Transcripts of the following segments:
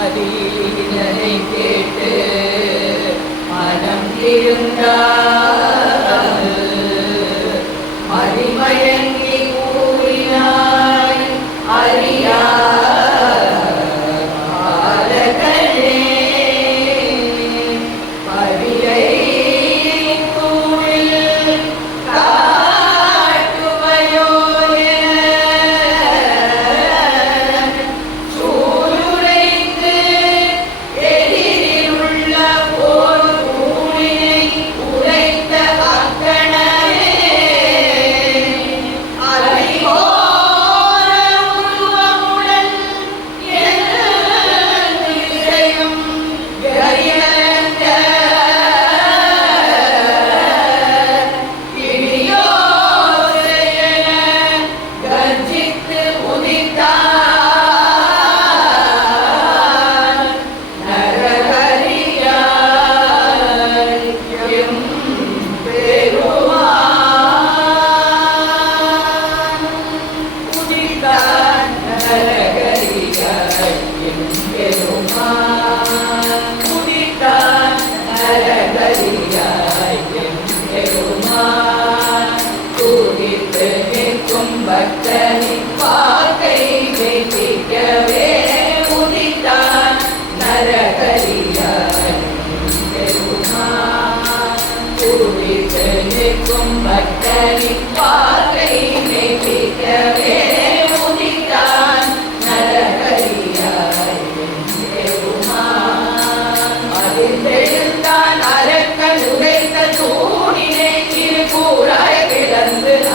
மதியினை கேட்டு மனம் இருந்தால் மதிமயங்கி கூறினாய் அறியா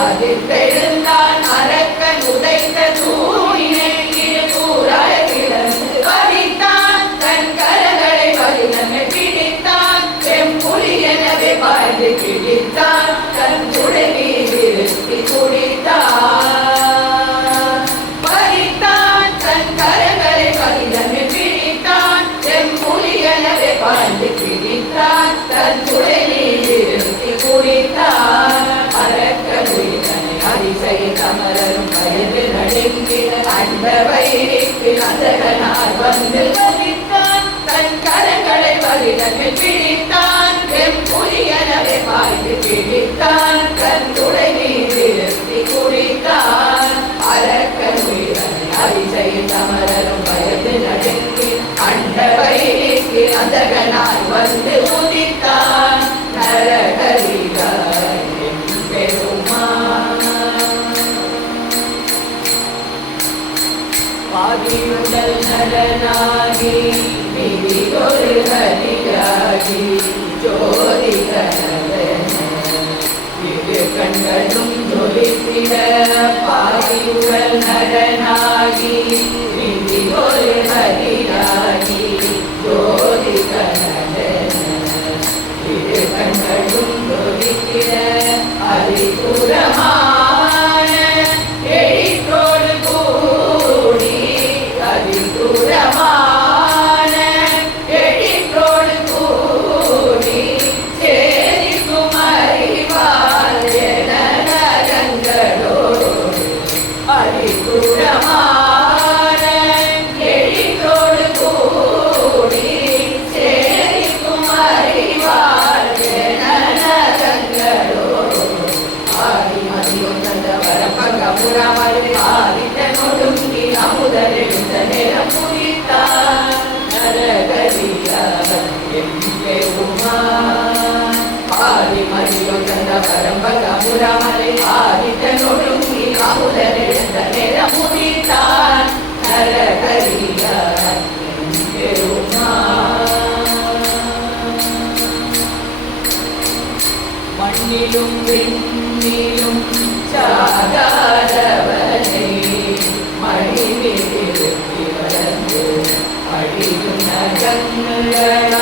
அதிர்ந்தெழுந்தான் அரக்கன் உதைத்த தூணினை இருகூறாய் கிடந்து பதித்தான் தன் கரங்களை பதினங்கள் பிடித்தான் செம்புலி எனவே பாய்ந்து கிழித்தான் தன் துடை மீது நிறுத்தி குடித்தான் பதித்தான் தன் கரங்களை பதினங்கள் பிடித்தான் செம்புலி எனவே பாய்ந்து கிழித்தான் தன் துடை மீது நிறுத்தி குடித்தான் கமலரும் பயந்து நடுங்கின அந்த வயிறுக்கு அந்தகனார் வந்து வதித்தான் தன் கரங்களை வலிடங்கள் பிடித்தான் வெம்புலியனவை பாய்ந்து பிடித்தான் தன் துடை மீது நிறுத்தி குடித்தான் அரக்கன் உயிரனை அதிசயில் கமலரும் பயந்து நடுங்கின அந்த வயிறுக்கு அந்தகனார் வந்து உதித்தான் நரகரிகாய் பாதியுடல் நரனாகி விதிகொரு ஹரியாகி ஜோதி இரு கண்களும் ஜொலித்திட பாதியுடல் நரனாகி விதிகொரு ஹரியாகி ஜோதி இரு கண்களும் ஜொலித்திட அதிபுரமா மண்ணிலும் விண்ணிலும் சாகாதவனை மழை மீது வளர்ந்து அழியும் நகங்கள்